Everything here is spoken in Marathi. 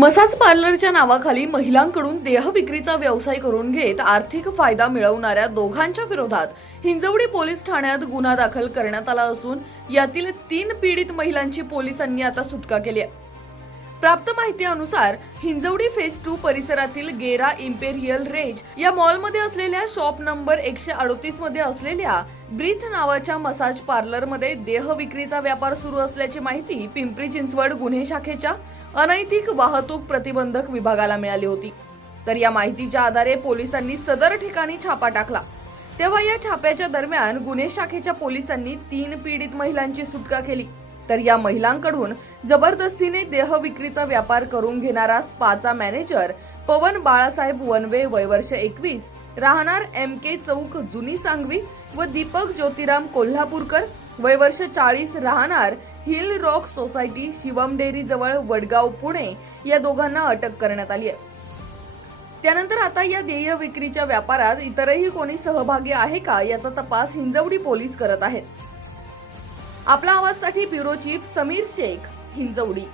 मसाज पार्लरच्या नावाखाली महिलांकडून देहविक्रीचा व्यवसाय करून घेत आर्थिक फायदा मिळवणाऱ्या दोघांच्या विरोधात हिंजवडी पोलीस ठाण्यात गुन्हा दाखल करण्यात आला असून यातील तीन पीडित महिलांची पोलिसांनी आता सुटका केली आहे. प्राप्त माहितीनुसार हिंजवडी फेज टू परिसरातील गेरा इम्पेरियल रेंज या मॉलमध्ये असलेल्या शॉप नंबर एकशे अडोतीसमध्ये असलेल्या ब्रीथ नावाच्या मसाज पार्लरमध्ये देह विक्रीचा व्यापार सुरू असल्याची माहिती पिंपरी चिंचवड गुन्हे शाखेच्या अनैतिक वाहतूक प्रतिबंधक विभागाला मिळाली होती. तर या माहितीच्या आधारे पोलिसांनी सदर ठिकाणी छापा टाकला. तेव्हा या छाप्याच्या दरम्यान गुन्हे शाखेच्या पोलिसांनी तीन पीडित महिलांची सुटका केली. तर या महिलांकडून जबरदस्तीने देह विक्रीचा व्यापार करून घेणारा स्पाचा मॅनेजर पवन बाळासाहेब वनवे वयवर्ष एकवीस राहणार एम के चौक जुनी सांगवी व दीपक ज्योतिराम कोल्हापूरकर. वयवर्ष चाळीस राहणार hill rock society Shivam dairy जवळ वडगाव पुणे या दोघांना अटक करण्यात आली आहे. त्यानंतर आता या देय विक्रीच्या व्यापारात इतरही कोणी सहभागी आहे का याचा तपास हिंजवडी पोलीस करत आहेत. आपला आवाजसाठी ब्युरो चीफ समीर शेख हिंजवडी.